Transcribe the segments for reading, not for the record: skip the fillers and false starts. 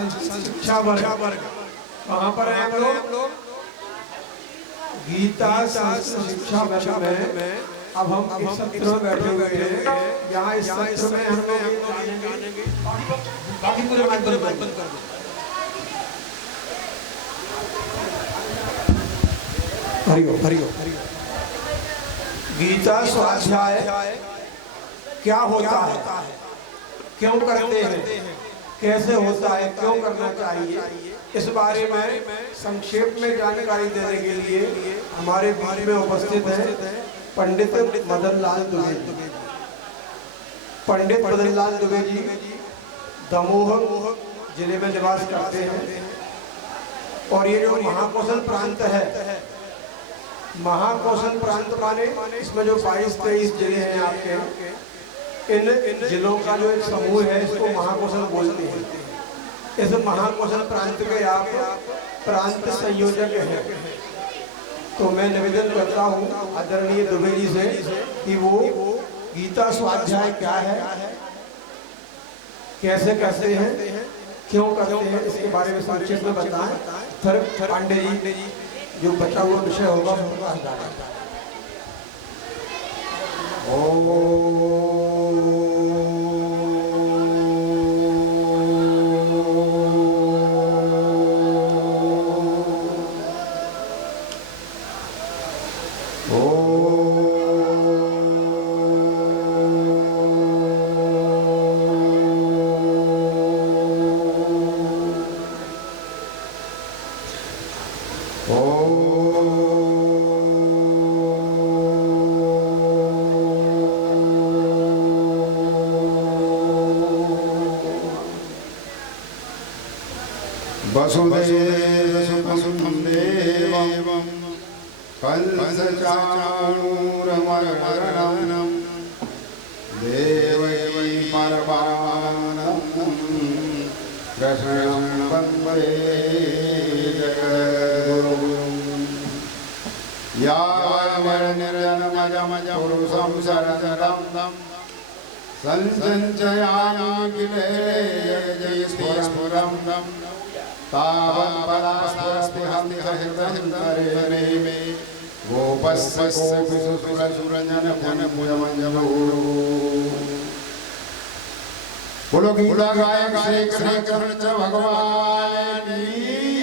शिक्षा वर्ग कहाँ पर है हम लोग? गीता शास्त्र शिक्षा वर्ग में अब हम इस सत्र में बैठे हुए हैं। यहाँ इस सत्र में हम लोग बाकी पूरे माइक बंद कर दो। हरिओ गीता स्वाध्याय क्या होता है, क्यों करते हैं, कैसे होता है, क्यों करना चाहिए, इस बारे में संक्षेप में जानकारी देने के लिए हमारे बीच में उपस्थित हैं पंडित मदन लाल दुबे जी। पंडित मदन लाल दुबे जी दमोह जिले में निवास करते हैं और ये जो महाकौशल प्रांत है, महाकौशल प्रांत माने इसमें जो 22-23 जिले हैं आपके, इन जिलों का जो एक समूह है इसको महाकौशल बोलते हैं। इस महाकौशल प्रांत के आप प्रांत संयोजक हैं। तो मैं निवेदन करता हूँ आदरणीय दुबे जी से कि वो गीता स्वाध्याय क्या है, कैसे करते हैं, क्यों करते हैं, इसके बारे में संक्षेप में बताएं। फिर पांडे जी जो बचा हुआ विषय होगा उनका हटाना। वसुदेवसुतं देवं कंसचाणूरमर्दनं देवै परमानन्दं कृष्णं वन्दे जगद्गुरुं। यावन्निर्जनमजमजपुरुषं शरणं संचयामखिले स्फुरं तावत्पदास्फुरस्तिहन्तिहृदये मे गोपस्य गोपीसुरसुरजनमञ्जमञ्जमो। बोलो गीता गायक श्री कृष्ण भगवान की,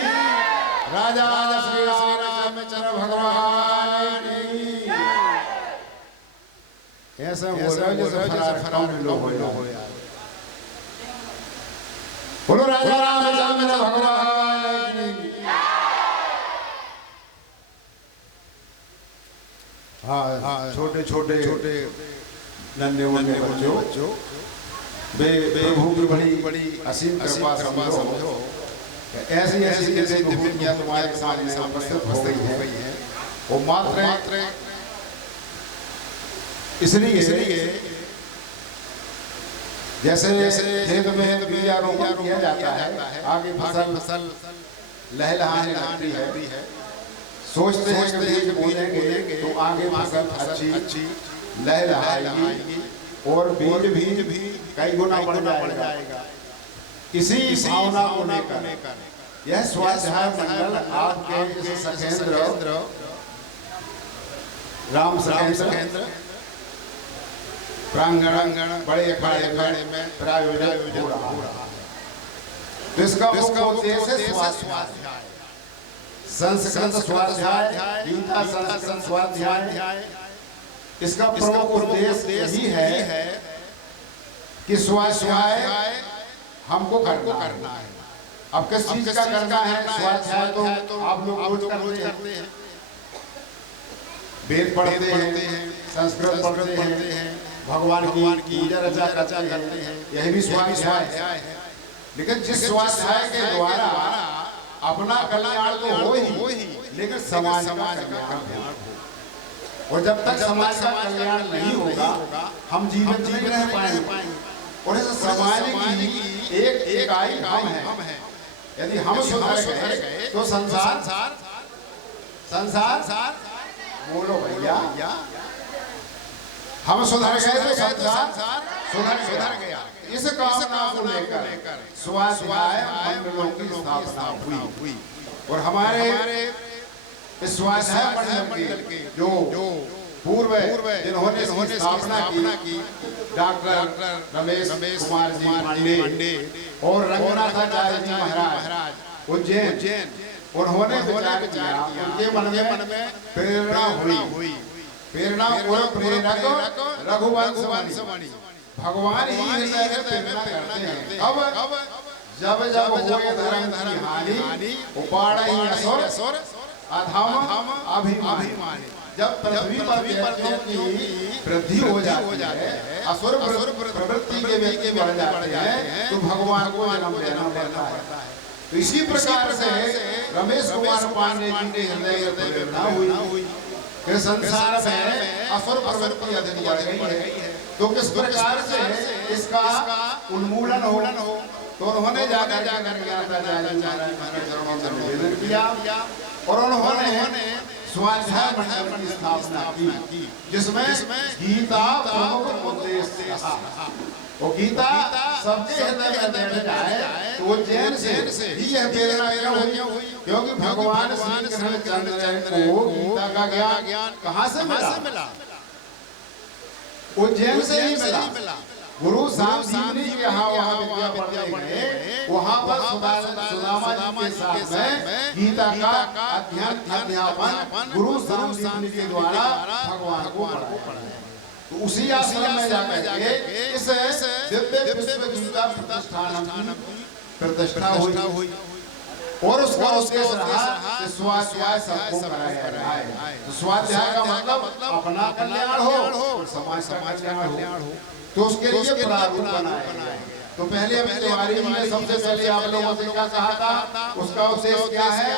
राजा श्री रामचंद्र भगवान की। ऐसा बोल रहे हो जैसे फरार लोग हो यार। बोलो राजा रामचंद्र भगवान की। हाँ छोटे छोटे नन्हे मुन्ने बच्चों, प्रभु की बड़ी असीम कृपा समझो। ऐसी दिव्यज्ञान तुम्हारे सामने उपस्थित हो गई है। वो मात्र इसलिए जैसे खेत में बीजारोपण किया जाता है, आगे फसल लहलहाने लगती है, सोचते हैं कि बीज बोएंगे तो आगे फसल अच्छी लहलहाएगी और बीज भी कई गुना बढ़ जाएगा। इसी भावना को लेकर यह स्वाध्याय मंडल आपके सखेंद्र राम सखेंद्र प्रांगण बड़े अखाड़े में प्रायोजित हो रहा है। इसका उद्देश्य स्वाध्याय, संस्कृत स्वाध्याय, गीता संस्कृत स्वाध्याय। इसका प्रमुख उद्देश्य यही है कि स्वाध्याय हमको करना है। अब किस चीज का करना है स्वाध्याय? तो आप लोग रोज करते हैं, वेद पढ़ते हैं, संस्कृत पढ़ते हैं, भगवान की पूजा रचा करते हैं, यही भी स्वाध्याय है। लेकिन जिस स्वाध्याय के द्वारा अपना कल्याण तो हो ही, लेकिन समाज का कल्याण हो। और जब तक समाज का कल्याण नहीं होगा हम जीवन नहीं रह पाएंगे। और इस समाज की एक इकाई हम हैं। यदि हम सुधर गए तो संसार बोलो भैया, हम सुधर गए तो संसार सुधर गया। इस कामना को लेकर स्वाध्याय मंडलों की स्थापना हुई और हमारे इस स्वाध्याय मंडल के जो पूर्व जिन्होंने स्थापना की डॉक्टर रमेश कुमार जी पांडे और रंगनाथाचार्य जी महाराज उज्जैन उन्होंने विचार किया, उनके मन में प्रेरणा हुई। प्रेरणा और प्रेरक रघुवंशवाणी भगवान ही हृदय में प्रेरणा करते हैं। अब जब जब होए धर्म की हानि उपाड़हि असुर अधम अभिमानी। जब पृथ्वी पर व्यक्तियों की वृद्धि हो जाती है, असुर प्रवृत्ति के व्यक्ति बढ़ जाते हैं, तो भगवान को जन्म लेना पड़ता है। तो इसी प्रकार से रमेश कुमार पांडे जी के हृदय में प्रेरणा हुई कि संसार में असुर प्रवृत्ति अधिक बढ़ गई है, तो किस प्रकार से इसका उन्मूलन हो। तो उन्होंने जाकर निवेदन किया और उन्होंने स्वाध्याय मंडल की स्थापना की, जिसमें गीता प्रमुख उद्देश्य था। वो गीता सबके हृदय में बैठ जाए, तो वो जैन से ही यह प्रेरणा क्यों हुई? क्योंकि भगवान श्री कृष्णचंद्र को गीता का ज्ञान कहाँ से मिला? वो जैन से ही मिला। गुरु साहब जी के यहाँ वहाँ विद्या पढ़ने गए, वहाँ पर सुदामा जी के साथ में गीता का अध्यापन गुरु साहब जी के द्वारा भगवान को पढ़ाया। तो उसी आश्रम में जाकर के इस दिव्य विश्व गीता प्रतिष्ठान की प्रतिष्ठा हुई और उसका उद्देश्य रहा कि स्वाध्याय सबको कराया जाए। तो स्वाध्याय का मतलब अपना कल्याण हो और समाज का कल्याण हो, तो उसके लिए प्रारूप बनाया गया। तो पहले अभी तिवारी जी ने सबसे पहले आप लोगों से क्या कहा था? उसका उद्देश्य क्या है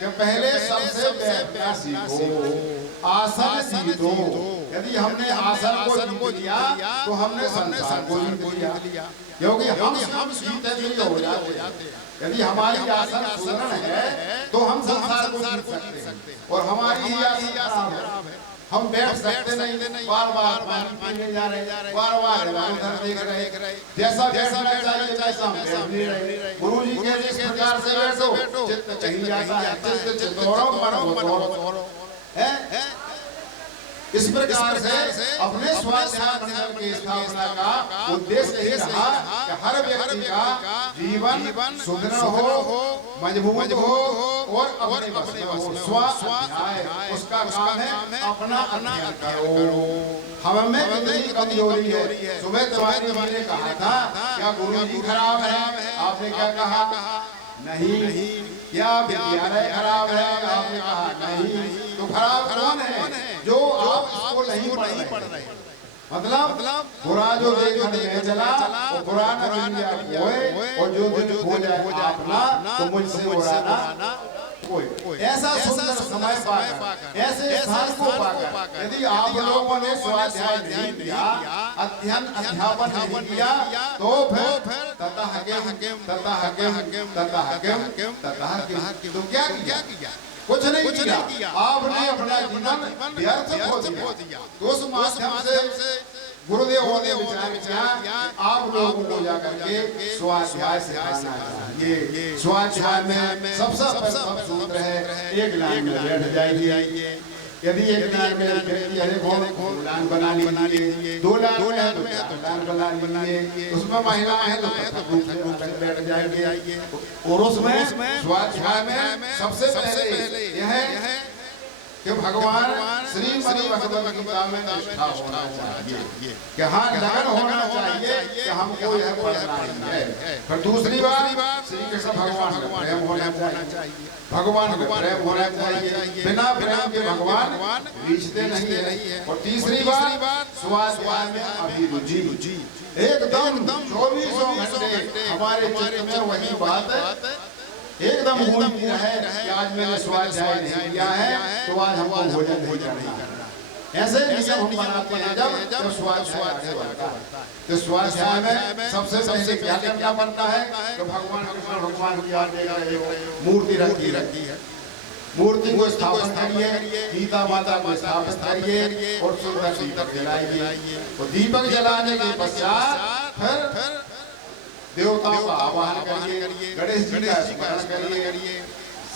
कि पहले सबसे बैठना सीखो, आसन सीखो। यदि हमने आसन को दिया तो हमने संसार को जीत लिया, क्योंकि हम जीते नहीं हो जाते। यदि हमारी आसन सुदृढ़ है तो हम संसार को जीत सकते हैं, और हमारी आसन खराब है, हम बैठ सकते नहीं, बार बार पानी पीने जा रहे, बार बार उधर देख रहे, जैसा बैठना चाहिए वैसा हम बैठ नहीं रहे। गुरु जी के जिस प्रकार से बैठो चित्त कहीं जाता है, चित्त दौड़ो मनो है। इस प्रकार से अपने स्वाध्याय मंडल की स्थापना का उद्देश्य यही रहा कि हर व्यक्ति का जीवन सुदृढ़ हो, मजबूत हो और अपने बस में हो। स्वाध्याय उसका काम है अपना अध्ययन करो। हम में कितनी कमजोरी है। सुबह तिवारी जी ने कहा था क्या गुरु जी खराब है? आपने क्या कहा? नहीं। क्या विद्यालय खराब है? आपने कहा नहीं। तो खराब कौन है? जो आप इसको नहीं पढ़ रहे। मतलब बुरा जो देखने में चला वो बुरा न बन जाए, और जो दिन हो जाए अपना तो मुझसे बुरा ना कोई। ऐसा सुंदर समय पाकर, ऐसे स्थान को पाकर यदि आप लोगों ने स्वाध्याय नहीं किया, अध्यापन नहीं किया, तो फिर ततः तो क्या किया? कुछ नहीं किया। आपने अपना जीवन व्यर्थ खो दिया। तो उस माध्यम से गुरुदेव ने विचार किया आप लोगों को जाकर के स्वाध्याय सिखाना चाहिए। स्वाध्याय में सबसे सब सूत्र है, एक लाइन में बैठ जाइए। यदि एक लाइन में व्यक्ति लाइन बना लीजिए, 2 लाइन में है तो 4 लाइन बना लीजिए। उसमें महिला है तो बैठ जाइए। और उसमें स्वाध्याय में सबसे पहले यह है कि भगवान श्रीमद् भगवद गीता में निष्ठा होना चाहिए, कि हाँ लगन होना चाहिए कि हमको यह पढ़ना है। फिर दूसरी बात श्री कृष्ण भगवान का प्रेम होना चाहिए, भगवान का प्रेम होना चाहिए। बिना प्रेम के भगवान रीझते नहीं है। और तीसरी बात स्वाध्याय में अभिरुचि, एकदम 24 घंटे हमारे चित्त में वही बात एकदम होती है कि आज मैंने स्वाध्याय नहीं किया है तो आज हमको भोजन नहीं करना। ऐसे नियम हम बनाते हैं जब स्वाध्याय बढ़ता है। तो स्वाध्याय में सबसे पहले क्या करना पड़ता है? तो भगवान कृष्ण भगवान की मूर्ति रखी है, मूर्ति को स्थापन करिए, गीता माता को स्थापन करिए और सुंदर दीपक जलाइए। और दीपक जलाने के पश्चात फिर देवताओं का आवाहन करिए, गणेश जी का स्मरण करिए,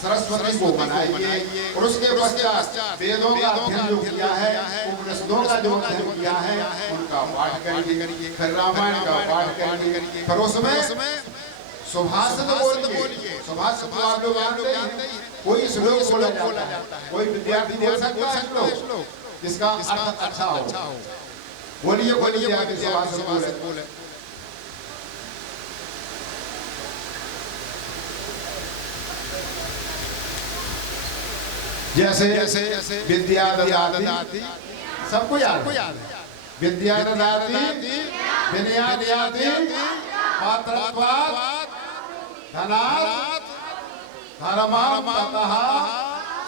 सरस्वती को बनाइए और उसके पश्चात वेदों का अध्ययन जो किया है, उपनिषदों का जो अध्ययन किया है, उनका पाठ करिए, फिर रामायण का पाठ करिए, फिर उसमें सुभाषित बोलिए। सुभाषित तो आप लोग जानते हैं, कोई श्लोक बोला जाता है, कोई विद्यार्थी बोल सकता है श्लोक जिसका अर्थ अच्छा हो। बोलिए विद्यार्थी सुभाषित बोले। जैसे विद्या ददाति, सबको याद है, विद्या ददाति विनया ददाति पात्रत्वात् धनात् धर्मं ततः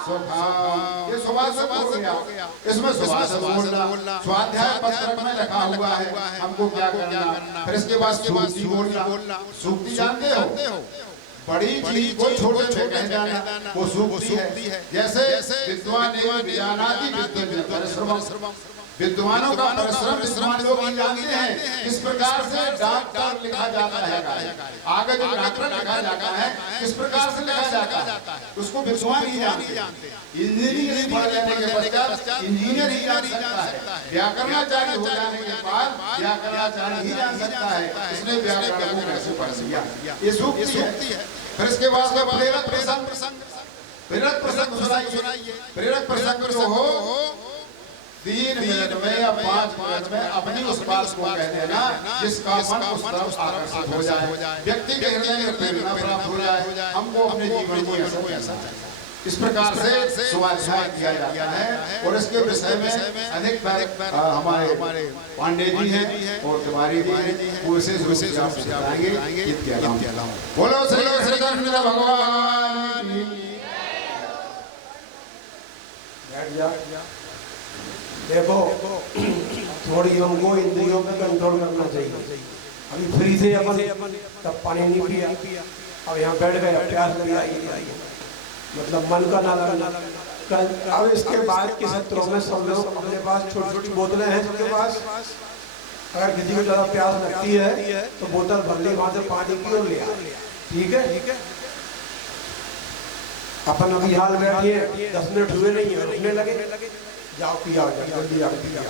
सुखम्। ये सुभाषित हो गया। इसमें सुभाषित बोलना, स्वाध्याय पत्रक में लिखा हुआ है हमको क्या करना। फिर इसके बाद सूक्ति बोलना। सूक्ति जानते हो, बड़ी चीज को छोटे में कह जाना, वो सूक्ति है। जैसे विद्वान एवं विजानाति विद्वत् परिश्रमम्, विद्वानों का परिश्रम विद्वान लोग ही जानते हैं। किस प्रकार से डॉक्टर लिखा जाता है, आगे जो डॉक्टर लिखा जाता है किस प्रकार से लिखा जाता है, उसको विद्वान ही जानते हैं। इंजीनियरिंग पढ़ लेने के पश्चात इंजीनियर ही जान सकता है। व्याकरणाचार्य हो जाने के बाद व्याकरणाचार्य ही जान सकता है इसने व्याकरण को कैसे पढ़ लिया। ये सूक्ति है। फिर इसके बाद प्रेरक प्रसंग, प्रेरक प्रसंग सुनाइए। प्रेरक प्रसंग जो हो 3 मिनट में या 5 मिनट में अपनी उस बात को कह देना जिसका मन उस तरफ आकर्षित हो जाए, व्यक्ति के हृदय में प्रेरणा प्राप्त हो जाए, हमको अपने जीवन में ऐसा इस प्रकार से स्वाध्याय किया जाता है। और इसके विषय में अधिकतर हमारे पांडे जी हैं और तिवारी जी हैं, वो विशेष रूप से आपको बताएंगे। बोलो श्री कृष्ण भगवान की। देखो, थोड़ी हमको इंद्रियों पे कंट्रोल करना चाहिए। अभी फ्री से अपन तब पानी नहीं पिया, अब यहाँ बैठ गए, प्यास लगी आई, मतलब मन का ना लगना। अब इसके बाद के सत्रों में सब लोग अपने पास छोटी छोटी बोतलें हैं सबके पास। अगर किसी को ज़्यादा प्यास लगती है तो बोतल भर ले, वहाँ से पानी पी और ले आ। ठीक है, अपन अभी हाल बैठिए, 10 मिनट हुए नहीं है, रुकने लगे, जाओ पिया जल्दी जाओ पिया।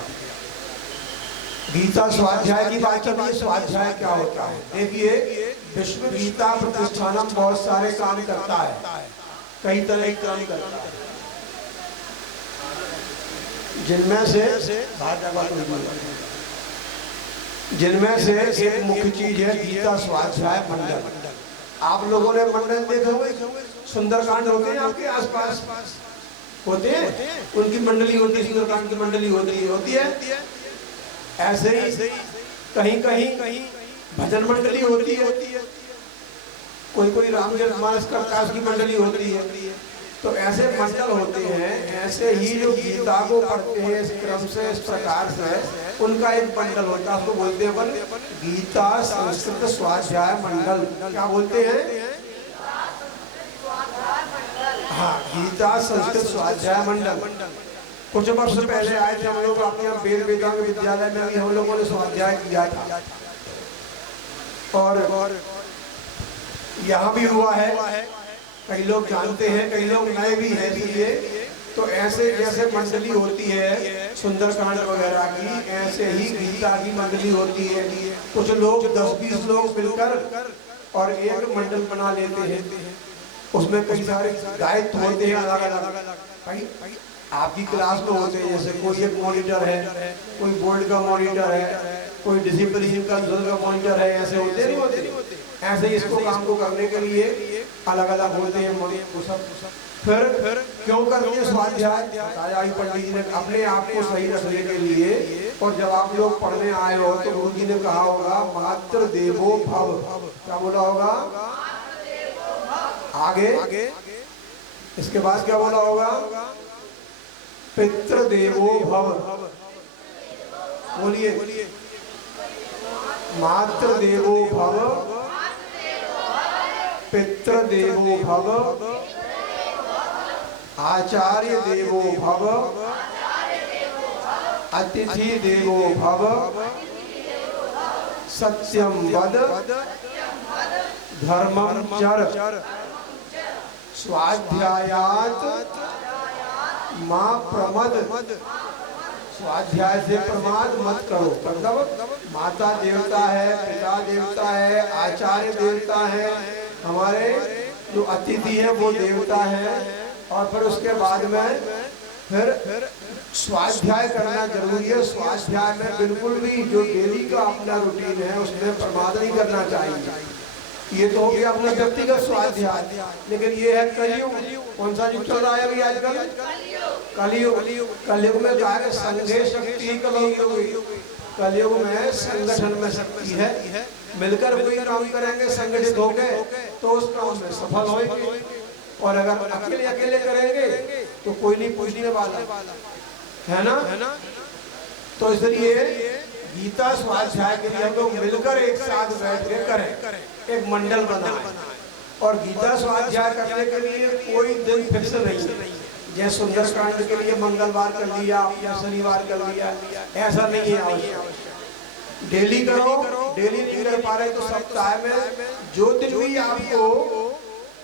गीता स्वाध्याय की बात चल रही है। स्वाध्याय क्या होता है? देखिए, विश्व गीता प्रतिष्ठानम बहुत सारे काम करता है, कई तरह के काम करता है, जिनमें से एक मुख्य चीज है गीता स्वाध्याय मंडल। आप लोगों ने मंडल देखे हुए, सुंदरकांड होते हैं आपके आसपास होते हैं, उनकी मंडली होती है, सुंदरकांड की मंडली होती है। ऐसे ही कहीं कहीं भजन मंडली होती है, कोई रामचरितमानस करता है, उसकी मंडली होती है। तो ऐसे मंडल होते हैं। ऐसे ही जो गीता को पढ़ते हैं इस क्रम से, इस प्रकार से, उनका एक मंडल होता है, उसको बोलते हैं गीता संस्कृत स्वाध्याय मंडल। क्या बोलते हैं? हाँ, गीता संस्कृत स्वाध्याय मंडल। कुछ वर्ष पहले आए थे हम लोग आपके यहाँ वेद वेदांग विद्यालय में, भी हम लोगों ने स्वाध्याय किया था और यहाँ भी हुआ है। कई लोग जानते हैं, कई लोग नए भी हैं इसलिए। तो ऐसे जैसे मंडली होती है सुंदरकांड वगैरह की, ऐसे ही गीता की मंडली होती है। कुछ लोग 10-20 लोग मिलकर और एक मंडल बना लेते हैं, उसमें कई सारे दायित्व होते हैं अलग अलग। आपकी क्लास में होते हैं, जैसे कोई एक मॉनिटर है, कोई बोर्ड का मॉनिटर है, कोई डिसिप्लिन काउंसिल का मॉनिटर है, ऐसे होते नहीं होते। ऐसे ही इसको काम को करने के लिए अलग अलग होते हैं। फिर क्यों करते हैं स्वाध्याय? बताया पंडित जी ने, अपने आप को सही रखने के लिए। और जब आप लोग पढ़ने आए हो तो गुरु जी ने कहा होगा मातृ देवो भव। क्या बोला होगा? आगे इसके बाद क्या बोला होगा? पितृ देवो भव। बोलिए, मातृ देवो भव, पितृ देवो भव, आचार्य देवो भव, अतिथि देवो भव, सत्यम वद, धर्मं चर स्वाध्यायात् मां प्रमद। स्वाध्याय से प्रमाद मत करो। मतलब माता देवता है, पिता देवता है, आचार्य देवता है, हमारे जो अतिथि है वो देवता है। और फिर उसके बाद में फिर स्वाध्याय करना जरूरी है। स्वाध्याय में बिल्कुल भी जो डेली का अपना रूटीन है उसमें प्रमाद नहीं करना चाहिए। ये तो हो गया अपना व्यक्तिगत स्वाध्याय। लेकिन ये है कलयुग। कौन सा युग चल रहा है अभी आजकल? कलयुग। कलयुग में जो है संघे शक्ति कलयुग। कलयुग में संगठन में शक्ति है। मिलकर कोई काम करेंगे संगठित होकर तो उस काम में सफल होंगे। और अगर अकेले अकेले करेंगे तो कोई नहीं पूछने वाला, है ना? तो इसलिए गीता स्वाध्याय के लिए हम लोग मिलकर एक साथ बैठ के करें, एक मंडल बनाएं। और गीता स्वाध्याय करने के लिए कोई दिन फिक्स नहीं है। जैसे सुंदरकांड के लिए मंगलवार कर लिया या शनिवार कर लिया, ऐसा नहीं है आवश्यक। डेली करो। डेली नहीं कर पा रहे तो सप्ताह में जो दिन भी आपको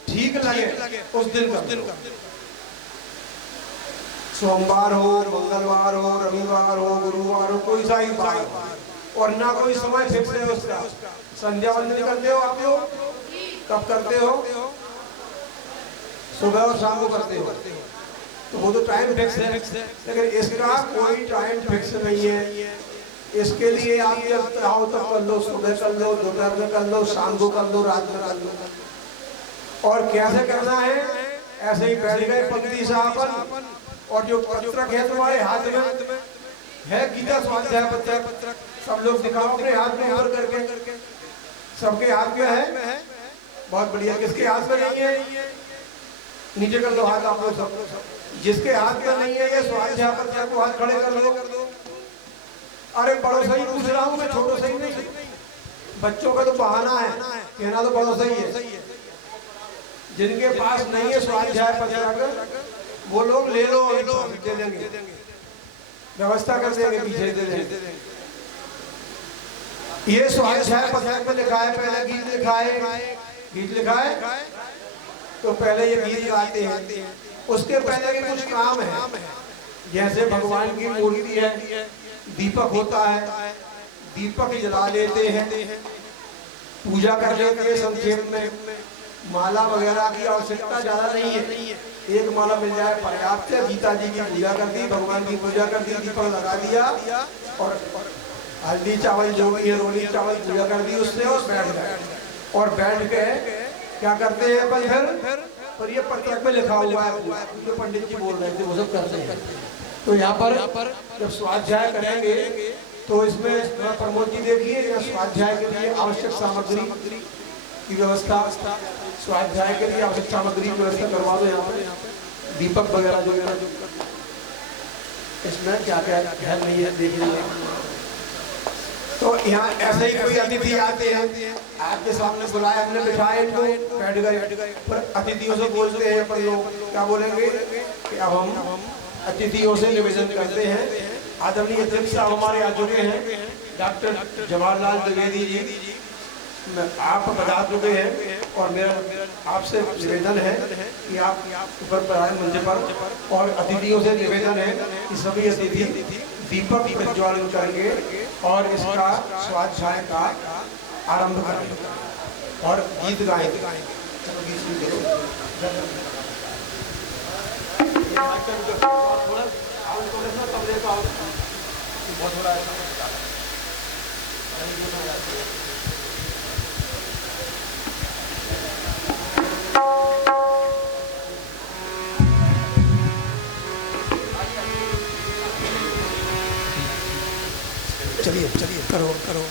ठीक लगे उस दिन कर। सोमवार हो, मंगलवार हो, रविवार हो, गुरुवार हो, कोई सा ही बार। और ना कोई समय फिक्स है उसका। संध्या वंदन करते हो आप लोग? कब करते हो? सुबह और शाम को करते हो, तो वो तो टाइम फिक्स है। लेकिन इसका कोई टाइम फिक्स नहीं है। इसके लिए आप जब चाहो तब कर लो, सुबह कर लो, दोपहर में कर लो, शाम को कर लो, रात में कर लो। और कैसे करना है? ऐसे ही बैठ गए पंक्ति साहब, और जो पत्रक है तुम्हारे हाथ में है गीता स्वाध्याय पत्रक, सब लोग दिखाओ अपने हाथ में ऊपर करके। सबके हाथ में है? बहुत बढ़िया। किसके हाथ में नहीं है? नीचे कर दो हाथ आप लोग सब। जिसके हाथ में नहीं है ये स्वाध्याय पत्रक को हाथ खड़े कर दो। अरे बड़ों से ही पूछ रहा हूँ मैं, छोटों से ही नहीं। बच्चों का तो बहाना है, कहना तो बड़ों से ही है। जिनके पास नहीं है स्वाध्याय पत्रक वो लोग ले लो, दे देंगे, व्यवस्था कर देंगे, पीछे दे देंगे। ये स्वाध्याय पत्रक में लिखा है, पहले गीत लिखा है। गीत लिखा है तो पहले ये गीत गाते हैं। उसके पहले भी कुछ काम है। जैसे भगवान की मूर्ति है, दीपक होता है, दीपक जला लेते हैं, पूजा कर लेते हैं। संक्षेप में माला वगैरह की आवश्यकता ज्यादा नहीं है, एक माला मिल जाए पर्याप्त है। गीता जी की पूजा कर दी, भगवान की पूजा कर दी, दीपक लगा दिया, और हल्दी चावल जो भी है, रोली चावल पूजा कर दी उससे, और बैठ गए। और बैठ के क्या करते हैं अपन? फिर ये पत्रक में लिखा हुआ है, जो पंडित जी बोल रहे थे वो सब करते हैं। तो यहाँ पर जब स्वाध्याय करेंगे तो इसमें प्रमोद जी देखिए, स्वाध्याय के लिए आवश्यक सामग्री की व्यवस्था, स्वाध्याय के लिए आवश्यक सामग्री की व्यवस्था करवा दो। यहाँ पर दीपक वगैरह जो इसमें क्या क्या है नहीं है देखिए। तो यहाँ ऐसे ही कोई अतिथि आते हैं, आपके सामने बुलाया, हमने बिठाए, इनको बैठ गए। पर अतिथियों से बोलते हैं अपन लोग, क्या बोलेंगे कि अब हम अतिथियों से निवेदन करते हैं। आदरणीय अध्यक्ष साहब हमारे आ चुके हैं, डॉक्टर जवाहरलाल द्विवेदी जी, आप बता चुके हैं। और मेरा आपसे निवेदन है कि आप ऊपर पर आए मंच पर। और अतिथियों से निवेदन है कि सभी अतिथि दीपक प्रज्वलन करेंगे और इसका स्वाध्याय का आरंभ करेंगे और गीत गाएंगे। चलो गीत शुरू करो। बहुत बड़ा चलिए चलिए करो करो।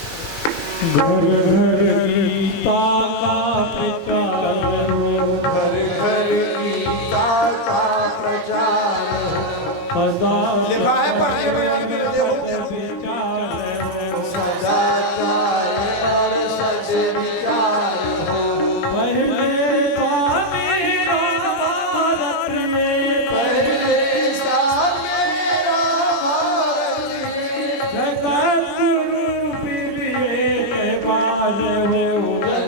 घर घर गीता का प्रचार हो, घर घर गीता का प्रचार हो। लिखा है पर्चे में, आदमी देखो, सदा चाहे और सच विचार हो। पहले भारत में, पहले सा मेरा भारत में, जगत गुरु प्रिय बाल हो,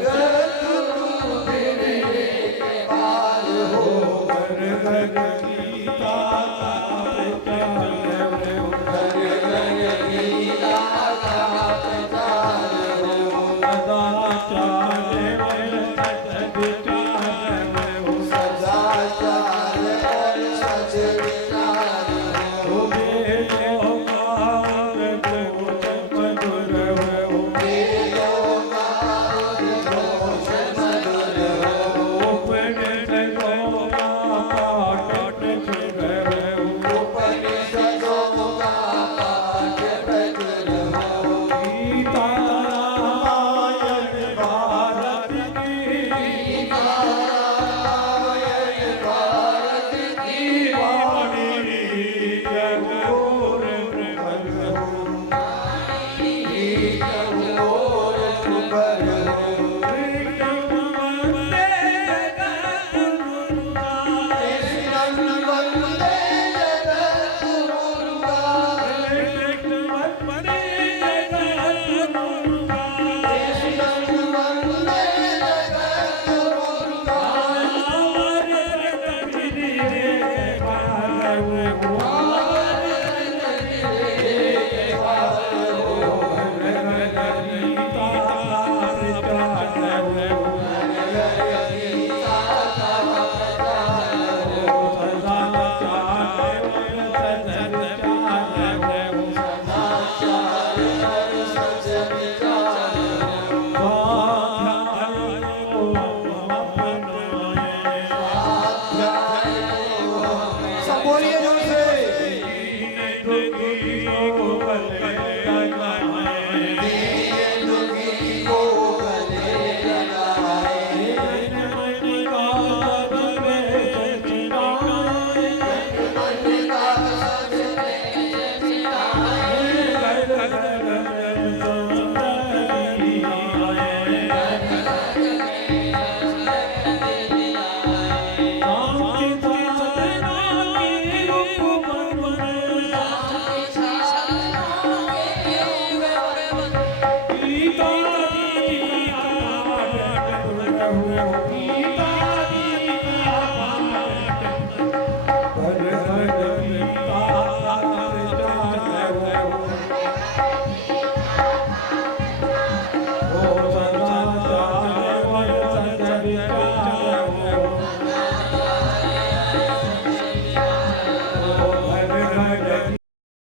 जगत गुरु घर गीता का प्रचार हो, सदाचार में सद्विचार हो, वेदों का घोष मधुर हो, उपनिषदों का पाठ प्रचुर हो, गीता रामायण भारत की